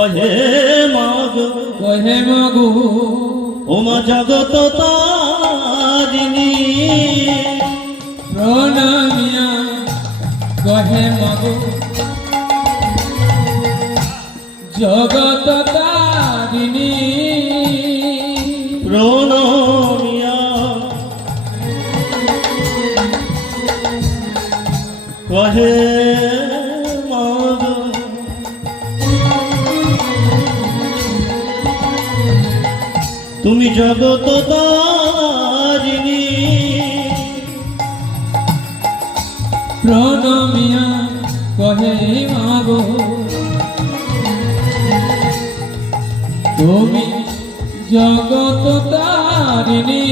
কহে মাগো কহে মাগো ওমা জগত তারিণী প্রণমিয়া কহে মাগো জগত তারিণী প্রণমিয়া কহে মাগো তুমি জগত তারিণী প্রণমিয়া কহে মাগো তুমি জগত তারিণী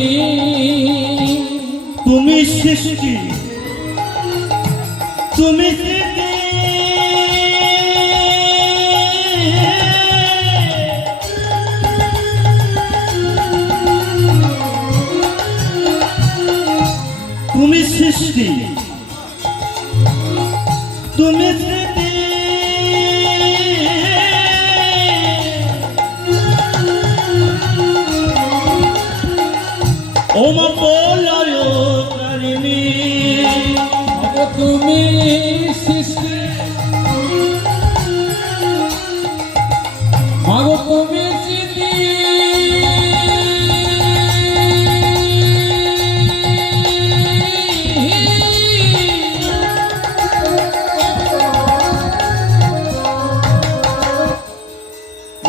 তুমি সৃষ্টি তুমি সৃষ্টি তুমি সৃষ্টি তুমি সৃষ্টি ওমা প্রলয় কারিণী মাগো তুমি সৃষ্টি মাগো তুমি সৃষ্টি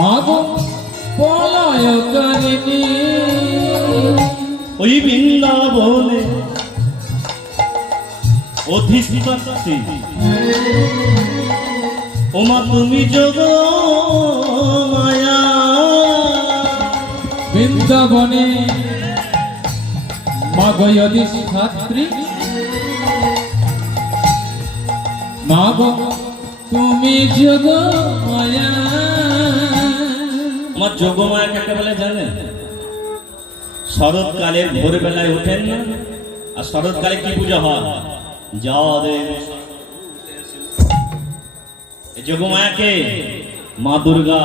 মাগো প্রলয়কারিণী ওই বৃন্দাবনে অধিষ্ঠিত ওমা তুমি যোগ মায়া বৃন্দাবনে মাগো অধিষ্ঠাত্রী মাগো তুমি যোগ মায়া আমার যোগমায়া কাকে বলে জানেন? শরৎকালে ভোরবেলায় ওঠেন না, আর শরৎকালে কি পুজো হয়? যাদের যোগমায়াকে মা দুর্গা,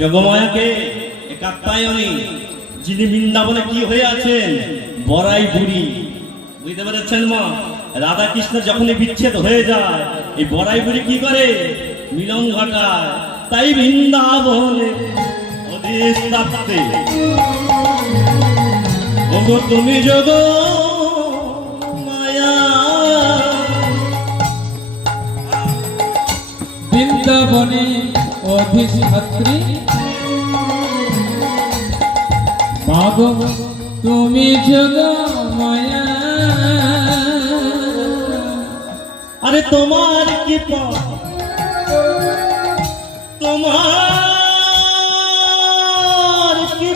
যোগমায়াকে কাত্যায়নী, যিনি বৃন্দাবনে কি হয়ে আছেন? বড়াই বুড়ি। বুঝতে পেরেছেন মা? রাধা কৃষ্ণ যখনই বিচ্ছেদ হয়ে যায়, এই বড়াই বুড়ি কি করে? মিলন ঘটায়। তাই বৃন্দাবনে অধিষ্ঠাত্রী ওগো তুমি যোগ মায়া বৃন্দাবনে অধিষ্ঠাত্রী মাগো তুমি যোগ মায়া আরে তোমার কি তোমার কি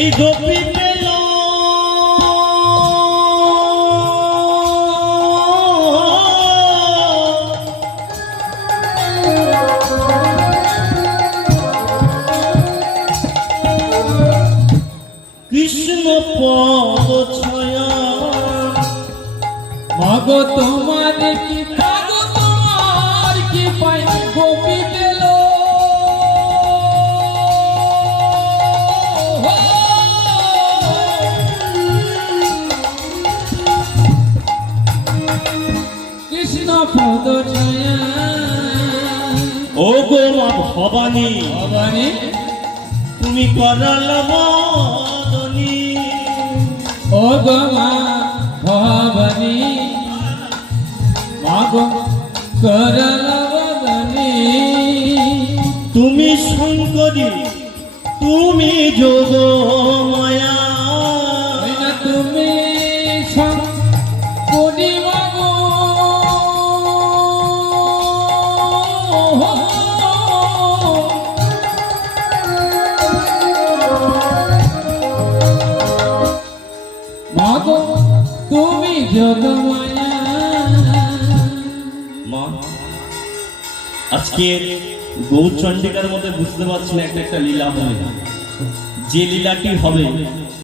এই গোপী পেল কৃষ্ণ পদ ছায়া মাগো তোমার কি মাগো তোমার কি পাই গোপী পেল কৃষ্ণ পদ ছায়া ও গো মা ভবানী ভবানী তুমি করল মদনী ও গো মা ভবানী মাগো করল বদনী তুমি শঙ্করী তুমি যোগ মায়া না তুমি শঙ্করী মাগো মাগো তুমি যোগমায়া মা আজকে গৌরচন্ডিকার মধ্যে বুঝতে পারছি না একটা লীলা হবে, যে লীলাটি হবে